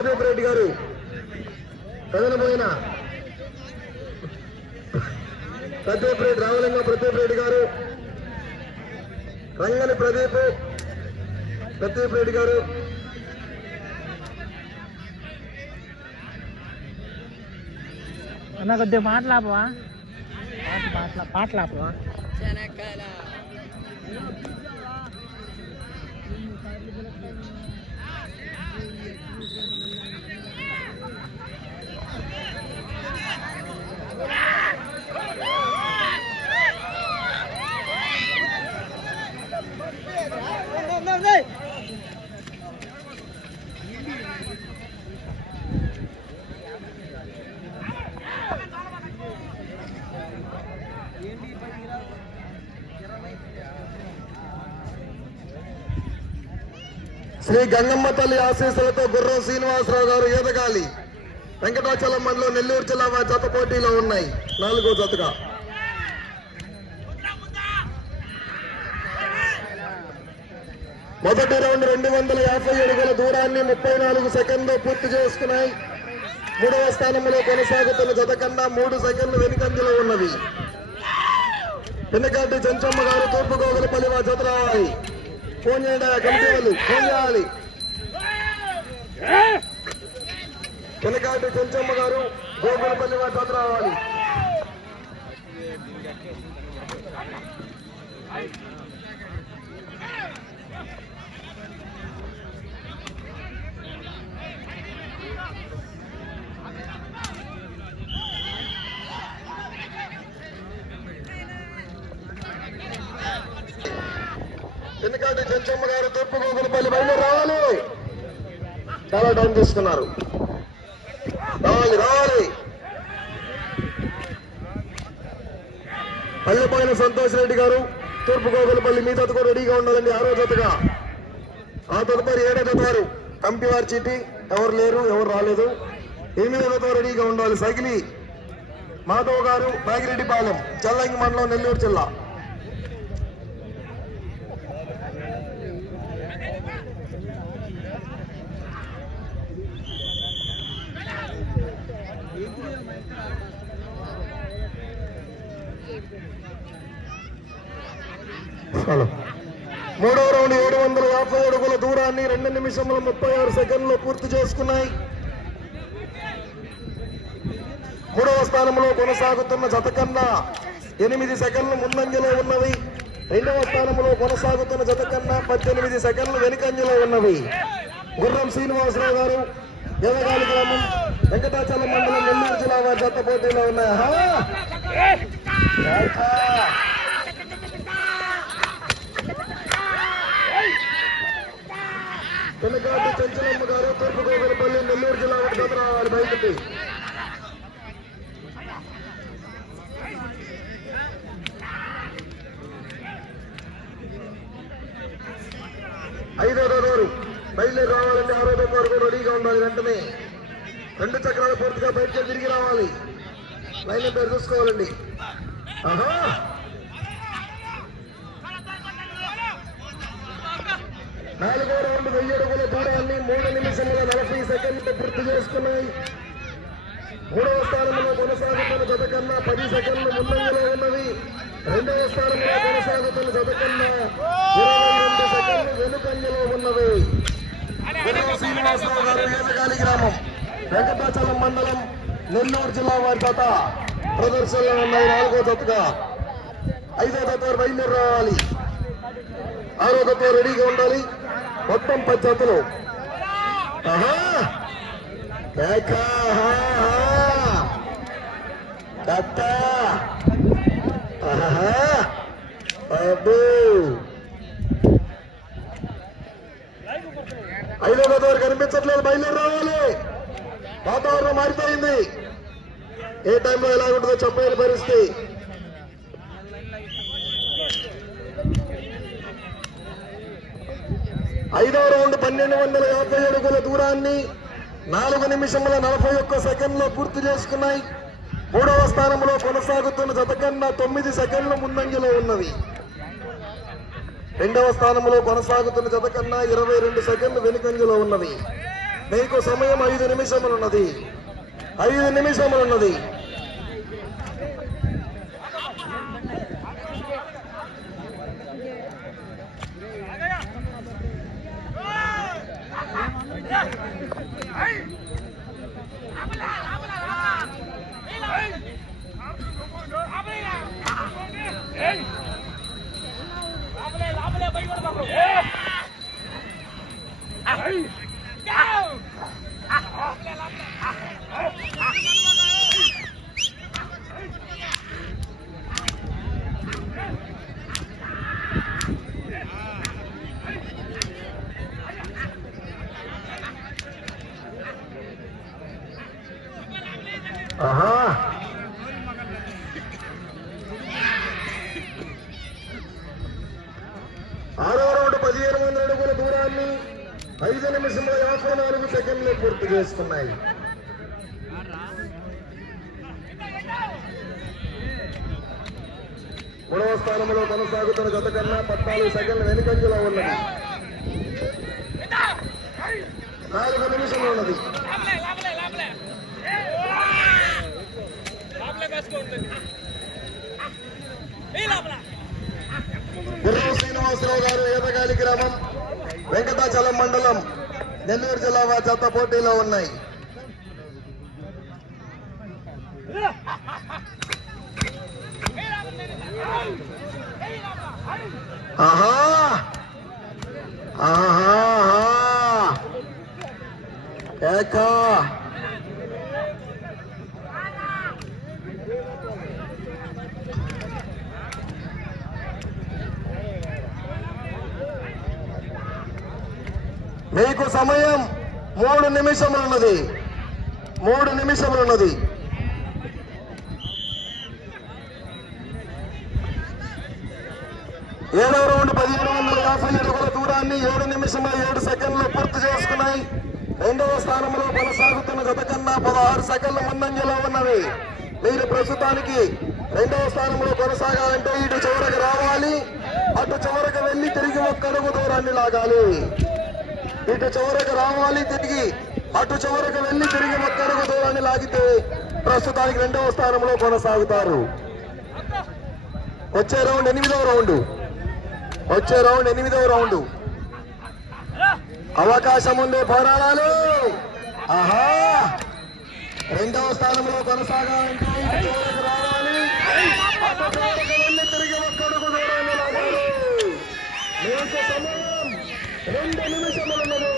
ప్రదీప్ రెడ్డి గారు కదలబోయిన ప్రదీప్ రెడ్డి రామలింగం ప్రదీప్ రెడ్డి గారు రంగని ప్రదీప్ ప్రదీప్ రెడ్డి గారు. అన్న కొద్దిగా మాట్లాపవా పాట పాటల పాటలాపవా శ్రీ గంగమ్మ తల్లి ఆశీస్సులతో గుర్రం శ్రీనివాసరావు గారు ఈదగాలి వెంకటాచలం మండలం నెల్లూరు జిల్లా జత పోటీలో ఉన్నాయి. నాలుగో జతగా. మొదటి రౌండ్ రెండు వందల యాభై అడుగుల దూరాన్ని ముప్పై నాలుగు సెకండ్లు పూర్తి చేసుకున్నాయి. మూడవ స్థానంలో కొనసాగుతున్న జత కన్నా మూడు సెకండ్లు వెనుకంజలో ఉన్నవి. పిన్నకాటి చెంచమ్మ గారు తూర్పు గోగులపల్లి మా జత రావాలి. ఫోన్ చేయండి కమిటీ వాళ్ళు ఫోన్ చేయాలి పిన్నకాటి చెంచమ్మ గారు గోగులపల్లి వారి జత రావాలి పిన్నకాటి చెంచమ్మ గారు తూర్పు గోగులపల్లి బయలు రావాలి. చాలా డౌన్ తీసుకున్నారు. రావాలి రావాలి. పల్లెపోయిన సంతోష్ రెడ్డి గారు తూర్పు గోగులపల్లి మీ జత రెడీగా ఉండాలండి ఆరో జతగా. ఆ తదుపరి ఏడో జత వారు కంపి చీటి. ఎవరు లేరు ఎవరు రాలేదు. ఎనిమిదో జత రెడీగా ఉండాలి. సైకిలి మాధవ్ గారు బాగిరెడ్డిపాలెం చల్లంగి మండలం నెల్లూరు జిల్లా హలో మూడవ రౌండ్ ఏడు వందల యాభై అడుగుల రెండు నిమిషముల ముప్పై ఆరు సెకండ్లు పూర్తి చేసుకున్నాయి. మూడవ స్థానంలో కొనసాగుతున్న జత కన్నా ఎనిమిది సెకండ్లు ముందంజలో ఉన్నవి. రెండవ స్థానంలో కొనసాగుతున్న జత కన్నా పద్దెనిమిది సెకండ్లు వెనుకంజలో ఉన్నవి. గుర్రం శ్రీనివాసరావు గారు దేవగాలి గ్రామం వెంకటాచలం మండలం నెల్లూరు జిల్లా వారి జత పోటీలో ఉన్నాయి ఆహా! ఏకా! పిల్లకాటి చెంచలమ్మ గారు తూర్పు గోగులపల్లి నెల్లూరు జిల్లా వారి జత రావాలి బయటకి ఐదో రోజు బయలుదేరి రావాలంటే ఆరో రోజు వరకు రెడీగా ఉండాలి వెంటనే రెండు చక్రాలు పూర్తిగా బయటకే తిరిగి రావాలి. లైన్ పేరు చూసుకోవాలండి. ఆహా! నాలుగో రౌండ్ వెయ్యి అడుగుల దూరాన్ని మూడు నిమిషముల నలభై సెకండ్లు పూర్తి చేసుకున్నాయి. మూడవ స్థానంలో కొనసాగుతున్న జత కన్నా పది సెకండ్లు ముందంజలో ఉన్నవి రెండవ స్థానంలో కొనసాగుతున్న జత కన్నా ఇరవై రెండు సెకండ్లు వెనుకంజలో ఉన్నవి శ్రీనివాసరావు గారు ఏదగాలి గ్రామం. వెంకటాచలం మండలం నెల్లూరు జిల్లా వారి జత. ప్రదర్శనలో ఉన్నాయి నాలుగో జతగా. ఐదో జత బయలుదేరి రావాలి. ఆరో జత రెడీగా ఉండాలి. మొత్తం పది జతలు. ఆహా కేక, ఆహా, ఆహా. కట్ట ఆహా. అబ్బో. ఐదో గది వరకు కనిపించట్లేదు బయలుదేరి రావాలి వాతావరణం ఏ టైంలో ఎలా ఉంటుందో చెప్పలేని పరిస్థితి. ఐదో రౌండ్ పన్నెండు వందల యాభై అడుగుల దూరాన్ని నాలుగు నిమిషముల నలభై ఒక్క సెకండ్లో పూర్తి చేసుకున్నాయి. మూడవ స్థానంలో కొనసాగుతున్న జతకన్నా తొమ్మిది సెకండ్ల ముందంజలో ఉన్నవి. రెండవ స్థానంలో కొనసాగుతున్న జతకన్నా ఇరవై రెండు సెకండ్లు వెనుకంజలో ఉన్నవి. మీకు సమయం ఐదు నిమిషములున్నది. ఐదు నిమిషములు ఉన్నది. ఆరో పదిహేను వందల అడుగుల దూరాన్ని ఐదు నిమిషంలో యాభై నాలుగు సెకండ్లు పూర్తి చేసుకున్నాయి మూడవ స్థానంలో కొనసాగుతున్న జత కన్నా పద్నాలుగు సెకండ్ల వెనుకంజలో ఉన్నది. నాలుగు నిమిషంలో ఉన్నది. గుర్రం శ్రీనివాసరావు గారు ఏదగాలి గ్రామం వెంకటాచలం మండలం నెల్లూరు జిల్లా వారి జత పోటీలో ఉన్నాయి. ఆహా! ఆహా! ఏకా! మీకు సమయం మూడు నిమిషములున్నది. మూడు నిమిషములున్నది. ఏడవ రౌండ్ పదిహేను వందల యాభై అడుగుల దూరాన్ని ఏడు నిమిషంలో ఏడు సెకండ్లు పూర్తి చేసుకున్నాయి. రెండవ స్థానంలో కొనసాగుతున్న గత కన్నా పదహారు సెకండ్ల ముందంజలో ఉన్నవి. మీరు ప్రస్తుతానికి రెండవ స్థానంలో కొనసాగాలంటే ఇటు చివరకు రావాలి. అటు చివరకు వెళ్ళి తిరిగి ఒక్క అడుగు దూరాన్ని లాగాలి. ఇటు చివరకు రావాలి తిరిగి అటు చివరకు వెళ్ళి తిరిగి ఒక్కడుగు దూరాన్ని లాగితే ప్రస్తుతానికి రెండవ స్థానంలో కొనసాగుతారు. వచ్చే రౌండ్ ఎనిమిదవ రౌండ్. వచ్చే రౌండ్ ఎనిమిదవ రౌండ్. అవకాశం ఉంది పోరాడాలు. ఆహా! రెండవ స్థానంలో కొనసాగాలంటే రావాలి తిరిగి రెండు నిమిషములు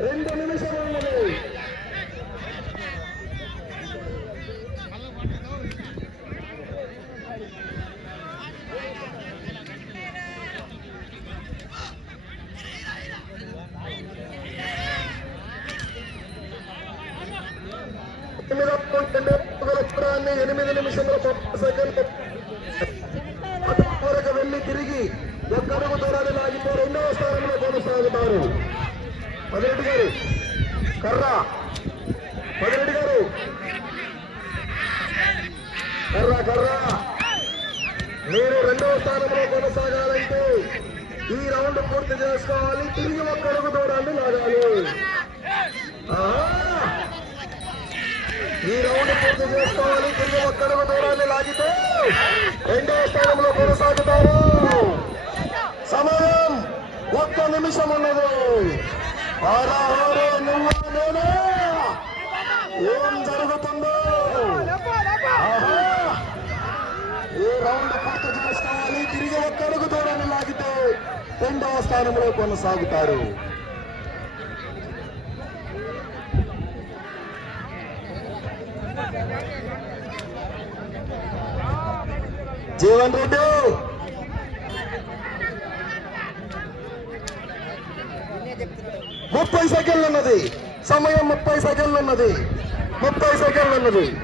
రెండు నిమిషములున్నది ఎనిమిదవ రెండు అడుగుల ఎనిమిది నిమిషముల ముప్పై సెకండ్లు వరకు వెళ్ళి తిరిగి ఒక్కడుగు దూరాన్ని లాగిపో రెండవ స్థానంలో కొనసాగుతారు. పదిరెడ్డి గారు కర్ర. పదిరెడ్డి గారు. కర్ర కర్ర. మీరు రెండవ స్థానంలో కొనసాగాలంటే ఈ రౌండ్ పూర్తి చేసుకోవాలి. తిరిగి ఒక్కడుగు దూరాన్ని లాగాలి. ఆహా! ఈ రౌండ్ పూర్తి చేసుకోవాలి. తిరిగి ఒక్కడుగు దూరాన్ని లాగితే రెండవ స్థానంలో కొనసాగుతారు. సమయం ఒక్క నిమిషం ఉన్నది. ఆరాహోరే నువ్వా ఏం జరుగుతుందో? ఆహా! ఈ రౌండ్ పూర్తి చేసుకోవాలి. తిరిగి ఒక్కడుగు దూరాన్ని లాగితే రెండవ స్థానంలో కొనసాగుతారు. జీవన్ రెడ్డి. ముప్పై సెకండ్లు ఉన్నది. సమయం ముప్పై సెకండ్లు ఉన్నది. ముప్పై సెకండ్లు ఉన్నది.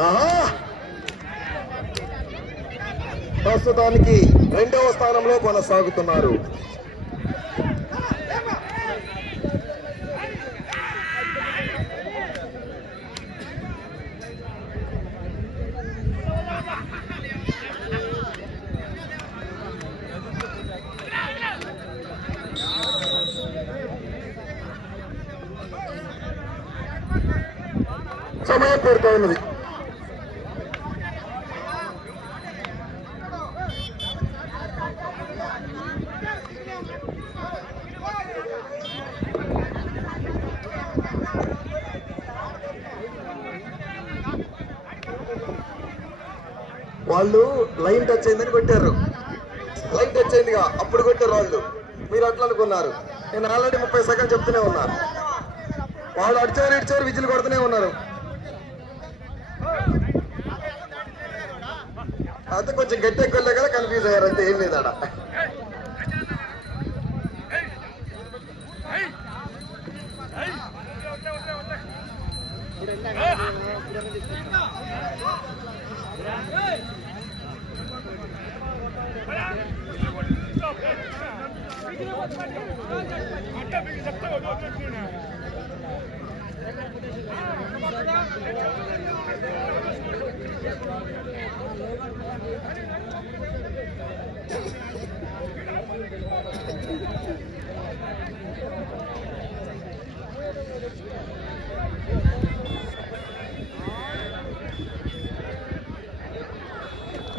ఆహా! ప్రస్తుతానికి రెండవ స్థానంలో కొనసాగుతున్నారు. సమయం ఉన్నది వాళ్ళు లైన్ టచ్ అయిందని కొట్టారు. లైన్ టచ్ అయిందిగా అప్పుడు కొట్టారు వాళ్ళు. మీరు అట్లా అనుకున్నారు. నేను ఆల్రెడీ ముప్పై సెకండ్ చెప్తూనే ఉన్నాను వాళ్ళు అడిచారు ఇడిచారు విజిల్ కొడుతూనే ఉన్నారు. అయితే కొంచెం గట్టి ఎక్కువ కదా కన్ఫ్యూజ్ అయ్యారు అంతే ఏం లేదు ఆడ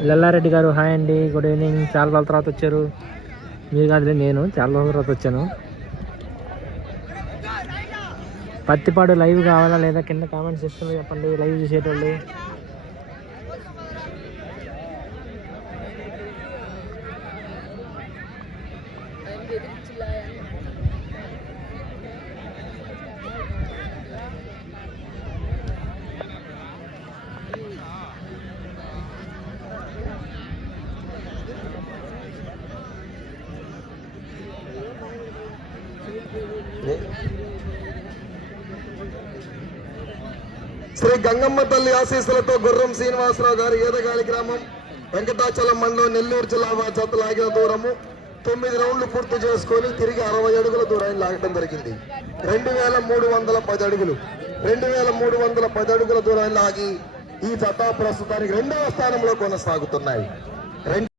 లల్లారెడ్డి గారు హాయ్ అండి. Good evening. చాలా రోజుల తర్వాత వచ్చారు. మీరు కాదులే నేను చాలా రోజుల తర్వాత వచ్చాను. పత్తిపాడు లైవ్ కావాలా లేదా కింద కామెంట్స్ ఇస్తుంది చెప్పండి. లైవ్ చూసేటోళ్ళు. శ్రీ గంగమ్మ తల్లి ఆశీస్సులతో గుర్రం శ్రీనివాసరావు గారు ఏదగాలి గ్రామం వెంకటాచలం మండలం నెల్లూరు జిల్లా వారి జత లాగిన దూరము. తొమ్మిది రౌండ్లు పూర్తి చేసుకొని తిరిగి అరవై అడుగుల దూరాన్ని లాగడం జరిగింది. రెండు వేల మూడు వందల పది అడుగులు. రెండు వేల మూడు వందల పది అడుగుల దూరాన్ని లాగి ఈ జత ప్రస్తుతానికి రెండవ స్థానంలో కొనసాగుతున్నాయి. రెండు